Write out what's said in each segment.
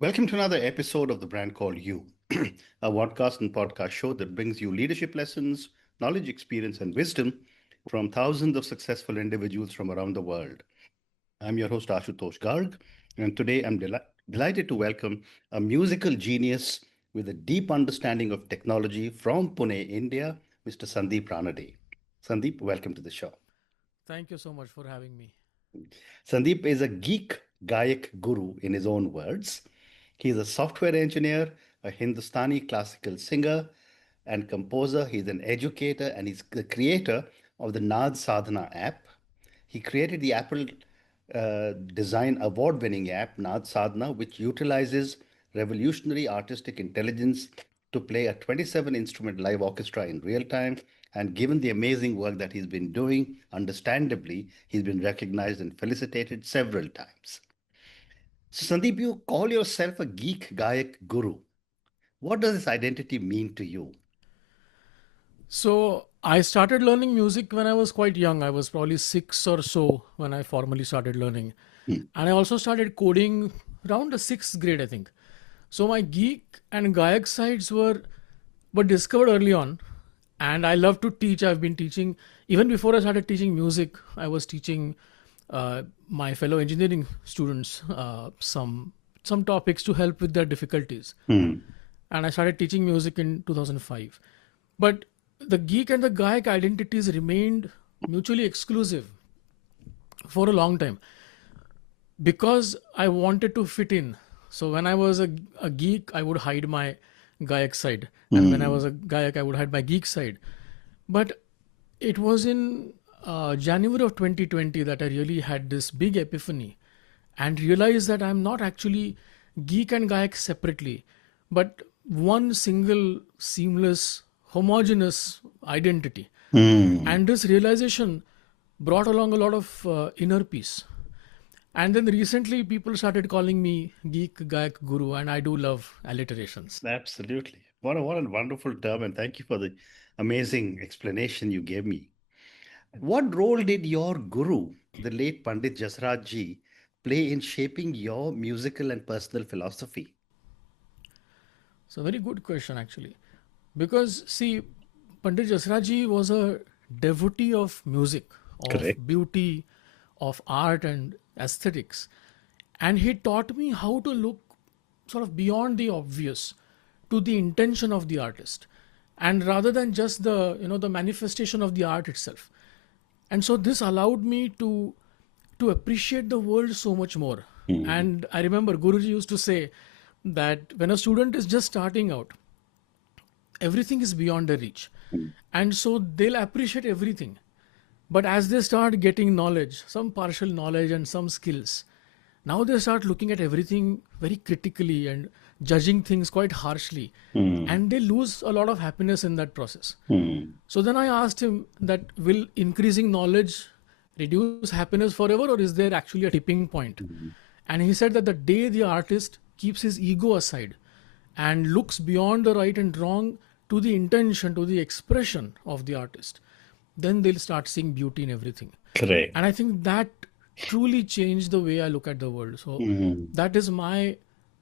Welcome to another episode of the brand called You, a podcast and podcast show that brings you leadership lessons, knowledge, experience, and wisdom from thousands of successful individuals from around the world. I'm your host, Ashutosh Garg, and today I'm delighted to welcome a musical genius with a deep understanding of technology from Pune, India, Mr. Sandeep Ranade. Sandeep, welcome to the show. Thank you so much for having me. Sandeep is a geek Gayak Guru in his own words. He is a software engineer, a Hindustani classical singer and composer. He's an educator and he's the creator of the Naad Sadhana app. He created the Apple Design Award winning app, Naad Sadhana, which utilizes revolutionary artistic intelligence to play a 27 instrument live orchestra in real time. And given the amazing work that he's been doing, understandably, he's been recognized and felicitated several times. So, Sandeep, you call yourself a geek Gayak Guru. What does this identity mean to you? So, I started learning music when I was quite young. I was probably six or so when I formally started learning. Hmm. And I also started coding around the sixth grade, I think. So, my geek and Gaayak sides were discovered early on. And I love to teach. I've been teaching, even before I started teaching music, I was teaching my fellow engineering students some topics to help with their difficulties. Hmm. And I started teaching music in 2005. But the geek and the Gaayak identities remained mutually exclusive for a long time because I wanted to fit in. So when I was a geek, I would hide my Gaayak side. And when I Hmm. was a Gaayak, I would hide my geek side. But it was in January of 2020 that I really had this big epiphany and realized that I'm not actually geek and Gaayak separately, but one single, seamless, homogeneous identity. Hmm. And this realization brought along a lot of inner peace. And then recently, people started calling me Geek Gayak Guru, and I do love alliterations. Absolutely. What a wonderful term, and thank you for the amazing explanation you gave me. What role did your guru, the late Pandit Jasraj ji, play in shaping your musical and personal philosophy? It's a very good question, actually. Because, see, Pandit Jasraji was a devotee of music, of Correct. beauty, of art and aesthetics. And he taught me how to look sort of beyond the obvious to the intention of the artist. And rather than just the manifestation of the art itself. And so this allowed me to appreciate the world so much more. Hmm. And I remember Guruji used to say that when a student is just starting out, everything is beyond their reach. Hmm. And so they'll appreciate everything. But as they start getting knowledge, some partial knowledge and some skills, now they start looking at everything very critically and judging things quite harshly. Hmm. And they lose a lot of happiness in that process. Hmm. So then I asked him that will increasing knowledge reduce happiness forever, or is there actually a tipping point? Hmm. And he said that the day the artist keeps his ego aside and looks beyond the right and wrong to the intention, to the expression of the artist, then they'll start seeing beauty in everything. Correct. And I think that truly changed the way I look at the world. So Hmm. that is my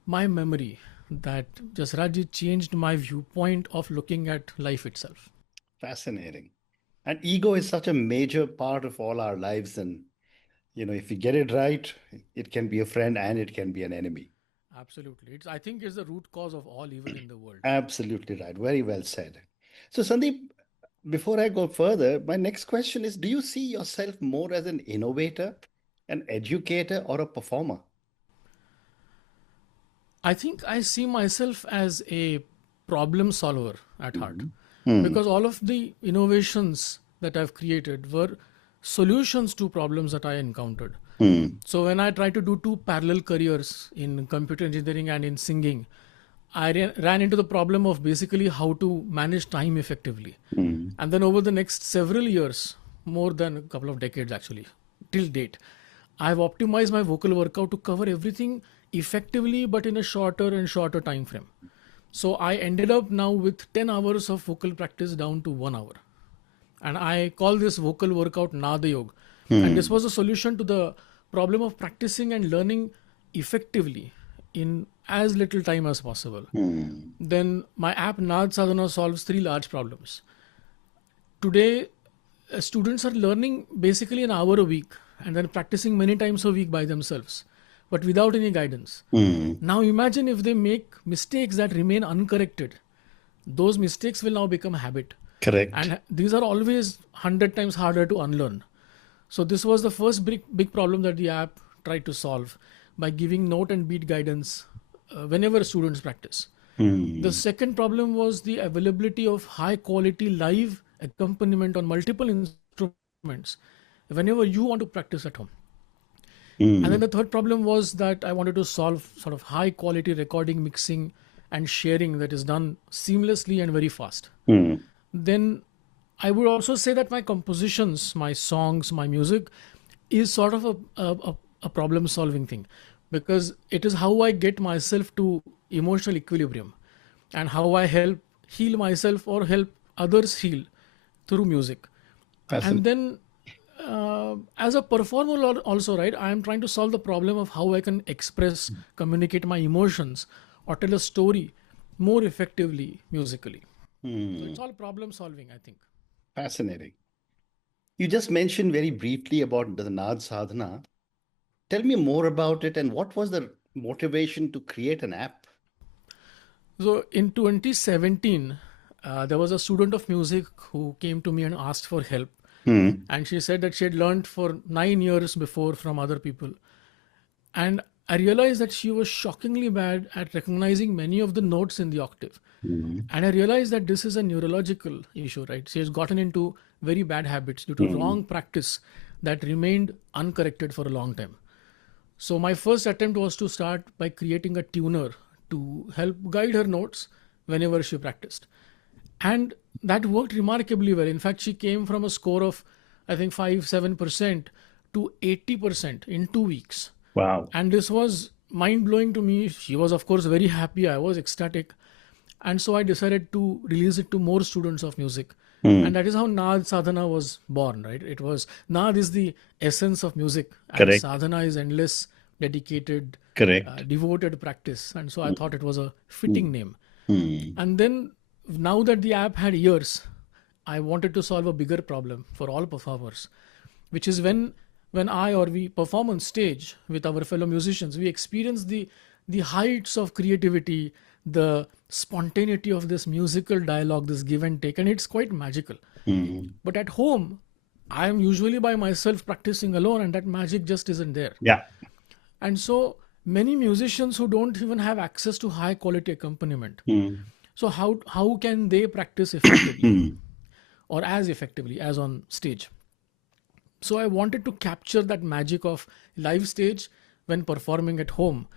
memory that Jasraji changed my viewpoint of looking at life itself. Fascinating. And ego is such a major part of all our lives. And, if you get it right, it can be a friend and it can be an enemy. Absolutely. I think it's the root cause of all evil in the world. Absolutely right. Very well said. So, Sandeep, before I go further, my next question is, do you see yourself more as an innovator, an educator, or a performer? I think I see myself as a problem solver at heart Mhm. Hmm. because all of the innovations that I've created were solutions to problems that I encountered. Hmm. So when I tried to do two parallel careers in computer engineering and in singing, I ran into the problem of basically how to manage time effectively. Hmm. And then over the next several years, more than a couple of decades actually, till date, I've optimized my vocal workout to cover everything effectively but in a shorter and shorter time frame. So I ended up now with 10 hours of vocal practice down to 1 hour. And I call this vocal workout Naad Yoga. And this Hmm. was a solution to the problem of practicing and learning effectively in as little time as possible. Hmm. Then my app Naad Sadhana solves three large problems. Today, students are learning basically an hour a week and then practicing many times a week by themselves, but without any guidance. Hmm. Now imagine if they make mistakes that remain uncorrected. Those mistakes will now become a habit. Correct. And these are always 100 times harder to unlearn. So this was the first big problem that the app tried to solve by giving note and beat guidance whenever students practice. The Hmm. second problem was the availability of high quality live accompaniment on multiple instruments whenever you want to practice at home. And then the Hmm. third problem was that I wanted to solve sort of high quality recording, mixing, and sharing that is done seamlessly and very fast. Hmm. Then I would also say that my compositions, my songs, my music is sort of a problem solving thing, because it is how I get myself to emotional equilibrium and how I help heal myself or help others heal through music. And Fascinating. then as a performer also, right, I am trying to solve the problem of how I can express, communicate my emotions or tell a story more effectively musically. So Hmm. it's all problem solving, I think. Fascinating. You just mentioned very briefly about the Naad Sadhana. Tell me more about it and what was the motivation to create an app? So in 2017, there was a student of music who came to me and asked for help. Hmm. And she said that she had learned for 9 years before from other people. And I realized that she was shockingly bad at recognizing many of the notes in the octave. Hmm. And I realized that this is a neurological issue, right? She has gotten into very bad habits due to Hmm. wrong practice that remained uncorrected for a long time. So my first attempt was to start by creating a tuner to help guide her notes whenever she practiced. And that worked remarkably well. In fact, she came from a score of, I think, 5-7% to 80% in 2 weeks. Wow. And this was mind blowing to me. She was, of course, very happy. I was ecstatic. And so I decided to release it to more students of music. And Hmm. that is how Naad Sadhana was born, right? It was Naad is the essence of music, and Correct. Sadhana is endless, dedicated, Correct. devoted practice. And so I Hmm. thought it was a Hmm. fitting name. Hmm. And then, now that the app had ears, I wanted to solve a bigger problem for all performers, which is when I or we perform on stage with our fellow musicians, we experience the heights of creativity, the spontaneity of this musical dialogue, this give and take, and it's quite magical. Hmm. But at home, I am usually by myself practicing alone, and that magic just isn't there. Yeah. And so many musicians who don't even have access to high quality accompaniment. Hmm. So how can they practice effectively Hmm. or as effectively as on stage? So I wanted to capture that magic of live stage when performing at home.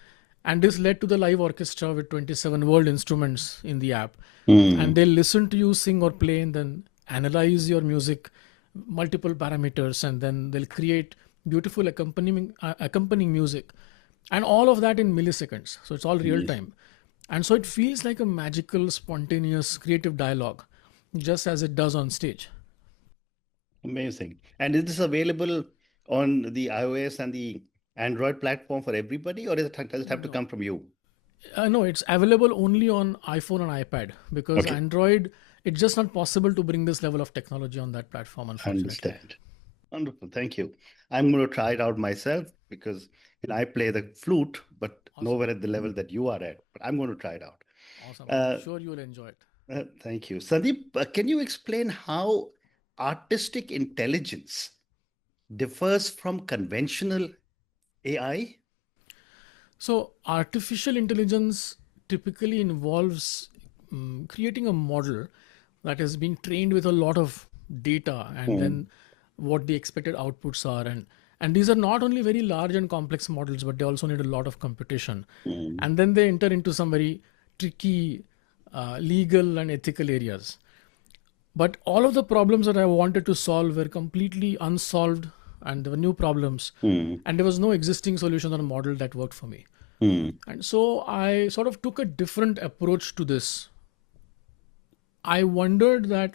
And this led to the live orchestra with 27 world instruments in the app. And Hmm. they'll listen to you sing or play and then analyze your music, multiple parameters, and then they'll create beautiful accompanying music. And all of that in milliseconds. So it's all real Yes. time. And so it feels like a magical, spontaneous, creative dialogue, just as it does on stage. Amazing. And is this available on the iOS and the Android platform for everybody, or does it have to No. come from you? No, it's available only on iPhone and iPad, because Okay, Android, it's just not possible to bring this level of technology on that platform, I unfortunately. understand. Wonderful. Thank you. I'm going to try it out myself because I play the flute, but Awesome. nowhere at the level that you are at. But I'm going to try it out. Awesome. I'm Uh, sure you'll enjoy it. Thank you. Sandeep, can you explain how artistic intelligence differs from conventional AI? So, artificial intelligence typically involves creating a model that has been trained with a lot of data, and Hmm. then what the expected outputs are. And these are not only very large and complex models, but they also need a lot of computation. Hmm. And then they enter into some very tricky legal and ethical areas. But all of the problems that I wanted to solve were completely unsolved, and there were new problems, Hmm. and there was no existing solution or model that worked for me. Hmm. And so I sort of took a different approach to this. I wondered that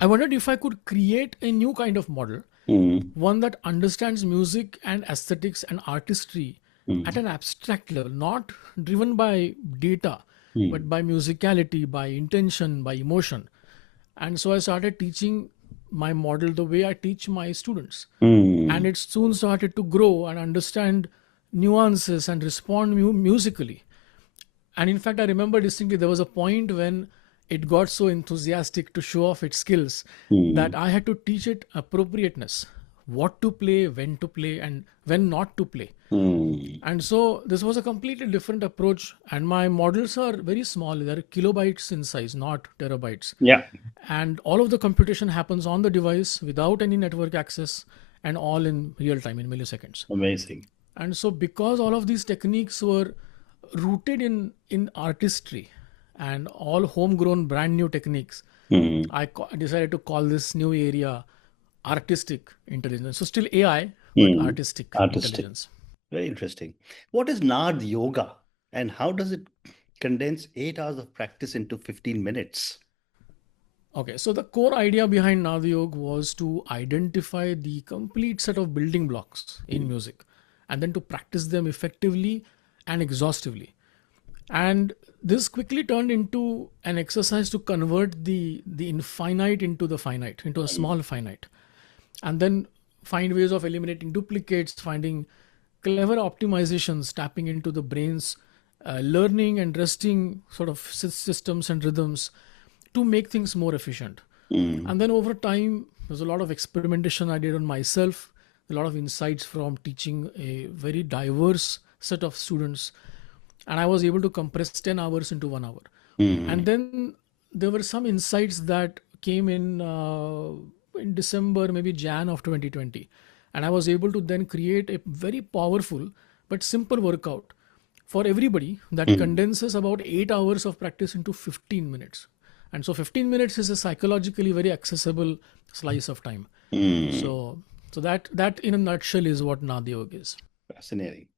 I wondered if I could create a new kind of model, Hmm. one that understands music and aesthetics and artistry at Mm. an abstract level, not driven by data, but Mm. by musicality, by intention, by emotion. And so I started teaching my model the way I teach my students. And Mm. it soon started to grow and understand nuances and respond musically. And in fact, I remember distinctly there was a point when it got so enthusiastic to show off its skills that Mm. I had to teach it appropriateness, what to play, and when not to play. Mm. And so this was a completely different approach. And my models are very small, they're kilobytes in size, not terabytes. Yeah. And all of the computation happens on the device without any network access and all in real time in milliseconds. Amazing. And so because all of these techniques were rooted in artistry and all homegrown brand new techniques, Mm. decided to call this new area artistic intelligence. So still AI, but Mm. artistic Artistic. intelligence. Very interesting. What is Naad Yoga and how does it condense 8 hours of practice into 15 minutes? Okay, so the core idea behind Naad Yoga was to identify the complete set of building blocks in music and then to practice them effectively and exhaustively. And this quickly turned into an exercise to convert the infinite into the finite, into a small finite, and then find ways of eliminating duplicates, finding clever optimizations, tapping into the brain's learning and resting sort of systems and rhythms to make things more efficient. Mm. And then over time, there's a lot of experimentation I did on myself, a lot of insights from teaching a very diverse set of students. And I was able to compress 10 hours into 1 hour. And Mm. then there were some insights that came in December, maybe Jan of 2020. And I was able to then create a very powerful but simple workout for everybody that Mm. condenses about 8 hours of practice into 15 minutes. And so 15 minutes is a psychologically very accessible slice of time. Mm. So that in a nutshell is what Naad Yoga is. Fascinating.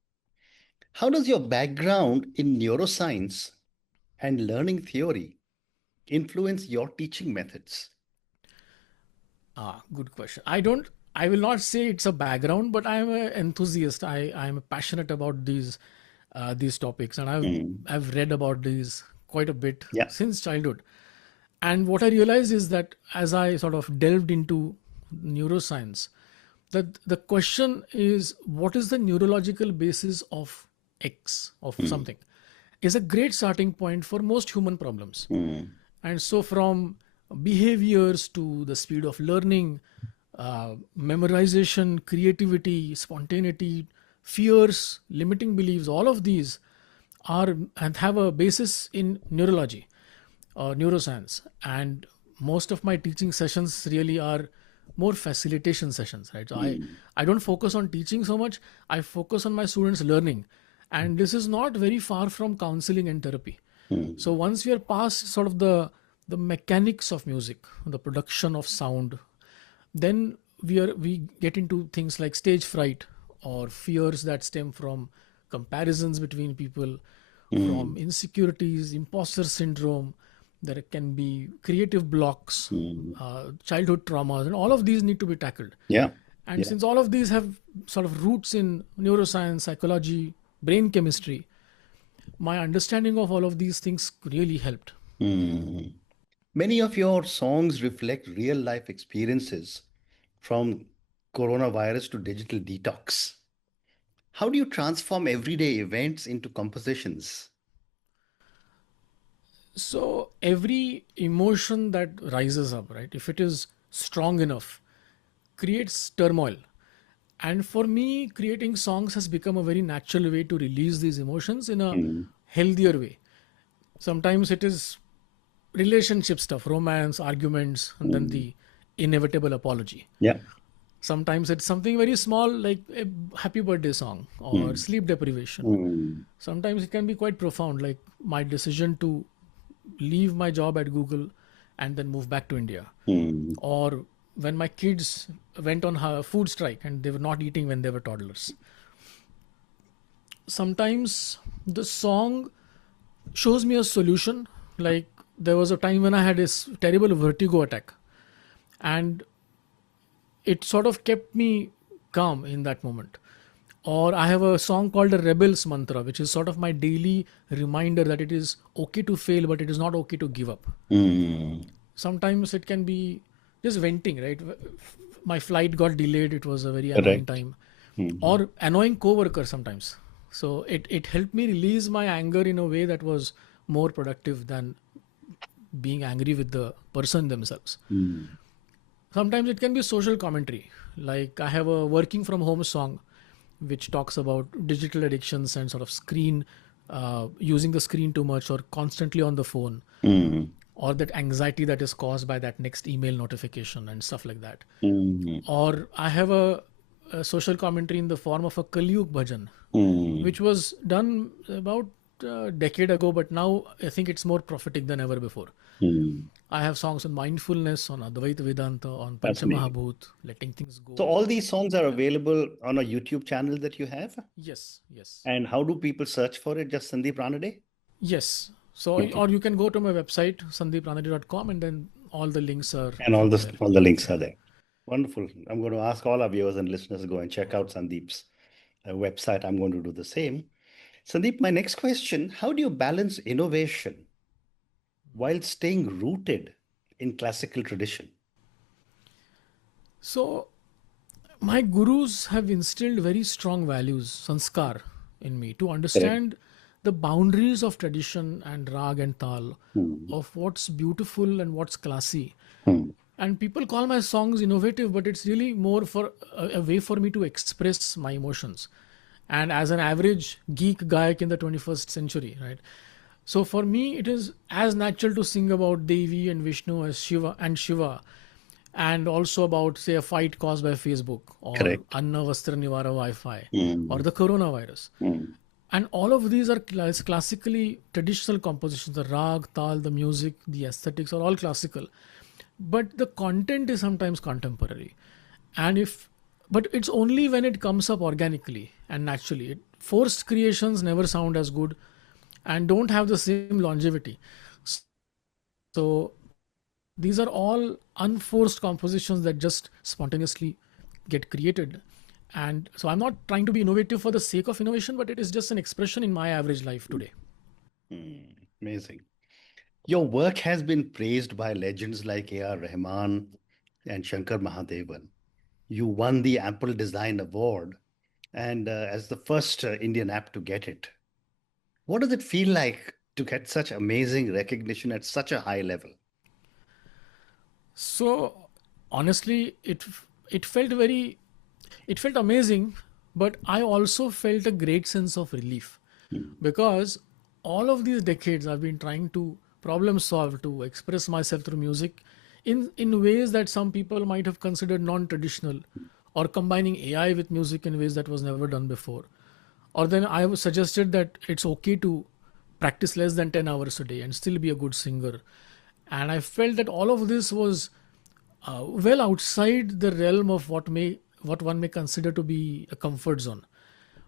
How does your background in neuroscience and learning theory influence your teaching methods? Good question. I will not say it's a background, but I am an enthusiast. I am passionate about these topics, and Mm. I've read about these quite a bit Yeah. since childhood. And what I realized is that as I sort of delved into neuroscience, that the question is what is the neurological basis of X of Mm. something is a great starting point for most human problems. Mm. And so, from behaviors to the speed of learning, memorization, creativity, spontaneity, fears, limiting beliefs, all of these are and have a basis in neurology or neuroscience. And most of my teaching sessions really are more facilitation sessions, right? So Mm. I don't focus on teaching so much. I focus on my students learning. And this is not very far from counseling and therapy. Mm. So once we are past sort of the mechanics of music, the production of sound, then we get into things like stage fright or fears that stem from comparisons between people, from Mm. insecurities, imposter syndrome. There can be creative blocks, Mm. childhood traumas, and all of these need to be tackled. Yeah. And Yeah. since all of these have sort of roots in neuroscience, psychology, brain chemistry, my understanding of all of these things really helped. Mm. Many of your songs reflect real life experiences from coronavirus to digital detox. How do you transform everyday events into compositions? So every emotion that rises up, right, if it is strong enough, creates turmoil. And for me, creating songs has become a very natural way to release these emotions in a Mm. healthier way. Sometimes it is relationship stuff, romance, arguments, and then Mm. the inevitable apology. Yeah. Sometimes it's something very small like a happy birthday song or Mm. sleep deprivation. Mm. Sometimes it can be quite profound, like my decision to leave my job at Google and then move back to India. Mm. Or when my kids went on a food strike and they were not eating when they were toddlers. Sometimes the song shows me a solution. Like there was a time when I had this terrible vertigo attack, and it sort of kept me calm in that moment. Or I have a song called the Rebels Mantra, which is sort of my daily reminder that it is okay to fail, but it is not okay to give up. Mm. Sometimes it can be just venting, right? My flight got delayed, it was a very annoying Correct. time. Mm. Or annoying coworker sometimes. So it helped me release my anger in a way that was more productive than being angry with the person themselves. Mm. Sometimes it can be social commentary. Like I have a working from home song which talks about digital addictions and sort of using the screen too much or constantly on the phone, Mm. or that anxiety that is caused by that next email notification and stuff like that. Mm. Or I have a social commentary in the form of a Kalyug bhajan, Mm. which was done about a decade ago, but now I think it's more prophetic than ever before. Mm. I have songs on mindfulness, on Advaita Vedanta, on Fascinating. Panchamahabhut, letting things So go. all these songs are available on a YouTube channel that you have? Yes, yes, And how do people search for it? Just Sandeep Ranade? yes. So, Okay. or you can go to my website, sandeepranade.com, and then all the links are And there. all the links are Yeah. there. Wonderful. I'm going to ask all our viewers and listeners to go and check out Sandeep's website. I'm going to do the same. Sandeep, my next question, how do you balance innovation while staying rooted in classical tradition? So, my gurus have instilled very strong values, sanskar, in me to Correct. understand the boundaries of tradition and rag and tal, Hmm. of what's beautiful and what's classy. Hmm. And people call my songs innovative, but it's really more for a way for me to express my emotions. And as an average geek gayak in the 21st century, right? So for me, it is as natural to sing about Devi and Vishnu as Shiva, and also about, say, a fight caused by Facebook or Correct. Anna Vastra Nivara Wi-Fi or Hmm. the coronavirus. Hmm. And all of these are classically traditional compositions. The rag, tal, the music, the aesthetics are all classical, but the content is sometimes contemporary. And if, but it's only when it comes up organically and naturally. Forced creations never sound as good and don't have the same longevity. So these are all unforced compositions that just spontaneously get created. And so I'm not trying to be innovative for the sake of innovation, but it is just an expression in my average life today. Hmm. Amazing. Your work has been praised by legends like A.R. Rahman and Shankar Mahadevan. You won the Apple Design Award and as the first Indian app to get it. What does it feel like to get such amazing recognition at such a high level? So honestly, it felt very, it felt amazing, but I also felt a great sense of relief Hmm. because all of these decades I've been trying to problem solve, to express myself through music in ways that some people might have considered non-traditional, or combining AI with music in ways that was never done before. Or then I was suggested that it's okay to practice less than 10 hours a day and still be a good singer. And I felt that all of this was well outside the realm of what one may consider to be a comfort zone.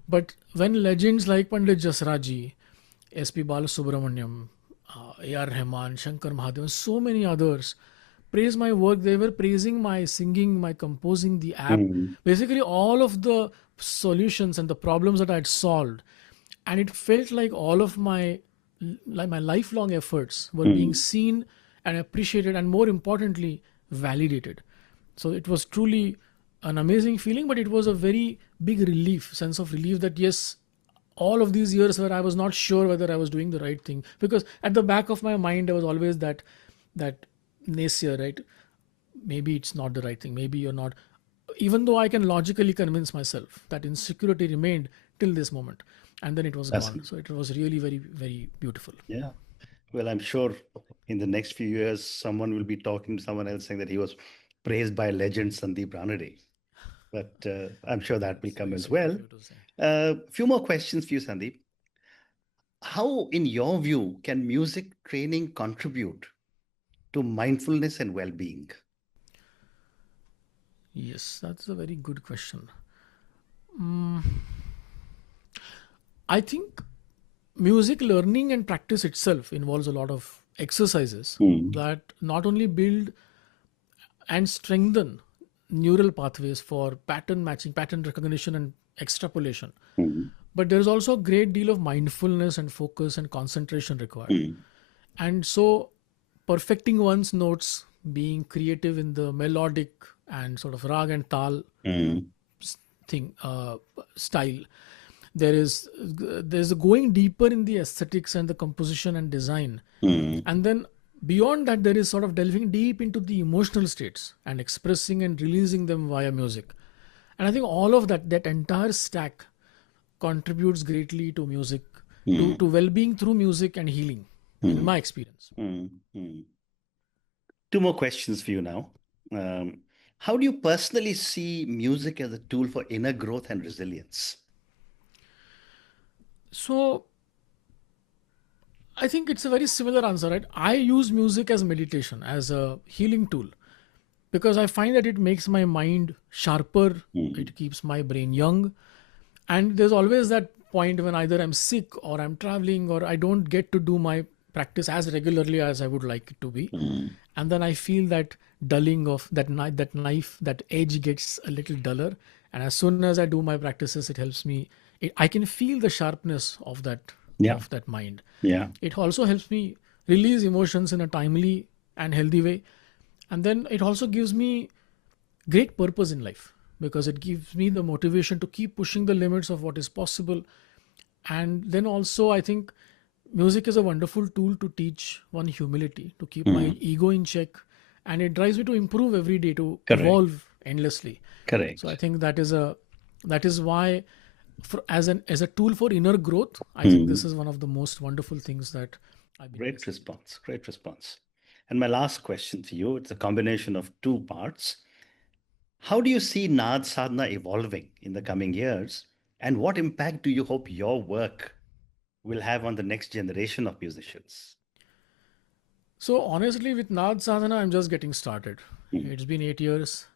But when legends like Pandit Jasraji, S.P. Balasubramaniam, A.R. Rahman, Shankar Mahadevan, so many others praise my work, they were praising my singing, my composing, the app, Hmm. basically all of the solutions and the problems that I had solved. And it felt like all of my lifelong efforts were being Hmm. seen and appreciated, and more importantly, validated. So it was truly an amazing feeling, but it was a very big sense of relief that yes, all of these years where I was not sure whether I was doing the right thing, because at the back of my mind there was always that naysayer, right? Maybe it's not the right thing. Maybe you're not. Even though I can logically convince myself, that insecurity remained till this moment, and then it was gone. Fascinating. So it was really very very beautiful. Yeah. Well, I'm sure in the next few years, someone will be talking to someone else saying that he was praised by legend Sandeep Ranade. But I'm sure that will It's come very as sweet of well. you to say. A few more questions for you, Sandeep. How, in your view, can music training contribute to mindfulness and well being? Yes, that's a very good question. Mm, I think music learning and practice itself involves a lot of exercises Hmm. that not only build and strengthen neural pathways for pattern matching, pattern recognition, and extrapolation. Mm. But there is also a great deal of mindfulness and focus and concentration required. Mm. And so, perfecting one's notes, being creative in the melodic and sort of rag and tal Mm. thing style, there's a going deeper in the aesthetics and the composition and design, Mm. and then beyond that there is sort of delving deep into the emotional states and expressing and releasing them via music. And I think all of that entire stack contributes greatly to music, to well-being through music and healing, in my experience. Mm. Mm. Two more questions for you now. Um, how do you personally see music as a tool for inner growth and resilience? So I think it's a very similar answer, right? I use music as meditation, as a healing tool, because I find that it makes my mind sharper, Mm. it keeps my brain young. And there's always that point when either I'm sick or I'm traveling or I don't get to do my practice as regularly as I would like it to be. Mm. And then I feel that dulling of that knife, that edge gets a little duller. And as soon as I do my practices, it helps me. I can feel the sharpness Yeah. of that mind. Yeah. It also helps me release emotions in a timely and healthy way. And then it also gives me great purpose in life, because it gives me the motivation to keep pushing the limits of what is possible. And then also, I think music is a wonderful tool to teach one humility, to keep my Mm. ego in check, and it drives me to improve every day, to Correct. evolve endlessly. So I Correct. think that is why, as a tool for inner growth, I think this Mm. is one of the most wonderful things that I believe Great is. response. Great response. And my last question for you, it's a combination of two parts. How do you see Naad Sadhana evolving in the coming years? And what impact do you hope your work will have on the next generation of musicians? So honestly, with Naad Sadhana, I'm just getting started. Mm. It's been 8 years.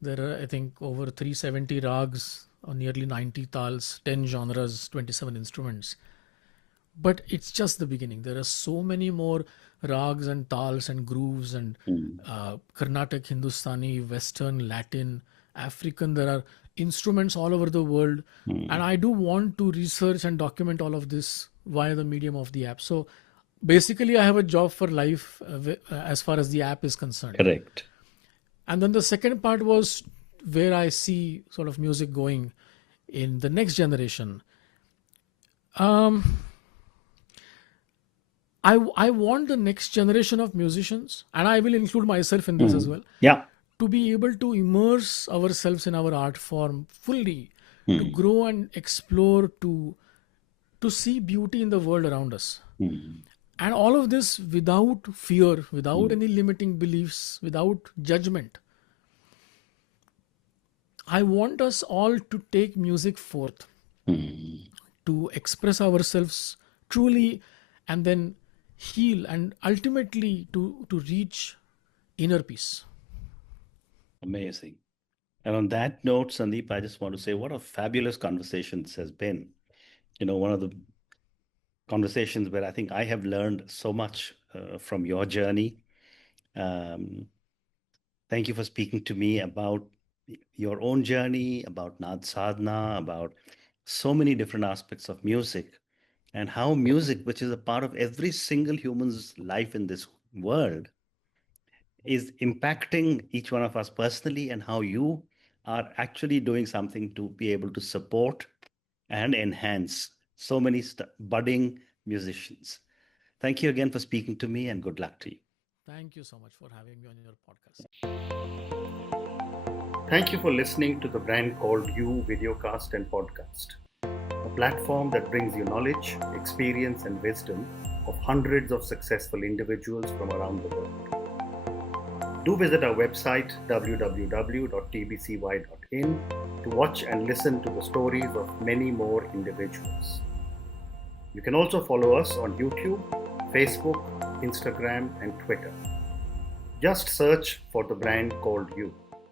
There are, I think, over 370 rags, or nearly 90 tals, 10 genres, 27 instruments. But it's just the beginning. There are so many more rags and tals and grooves and Mm. Carnatic, Hindustani, Western, Latin, African. There are instruments all over the world. And Mm. I do want to research and document all of this via the medium of the app. So basically, I have a job for life as far as the app is concerned. Correct. And then the second part was where I see sort of music going in the next generation. Um, I want the next generation of musicians, and I will include myself in this as Mm. well, Yeah. to be able to immerse ourselves in our art form fully, to Mm. grow and explore, to see beauty in the world around us. Mm. And all of this without fear, without Mm. any limiting beliefs, without judgment. I want us all to take music forth, Mm. to express ourselves truly, and then heal, and ultimately to reach inner peace. Amazing. And on that note, Sandeep, I just want to say what a fabulous conversation this has been. One of the conversations where I think I have learned so much from your journey. Um, Thank you for speaking to me about your own journey, about Naad Sadhana, about so many different aspects of music, and how music, which is a part of every single human's life in this world, is impacting each one of us personally, and how you are actually doing something to be able to support and enhance so many budding musicians. Thank you again for speaking to me, and good luck to you. Thank you so much for having me on your podcast. Thank you for listening to the Brand Called You videocast and podcast, a platform that brings you knowledge, experience, and wisdom of hundreds of successful individuals from around the world. Do visit our website www.tbcy.in to watch and listen to the stories of many more individuals. You can also follow us on YouTube, Facebook, Instagram, and Twitter. Just search for the Brand Called You.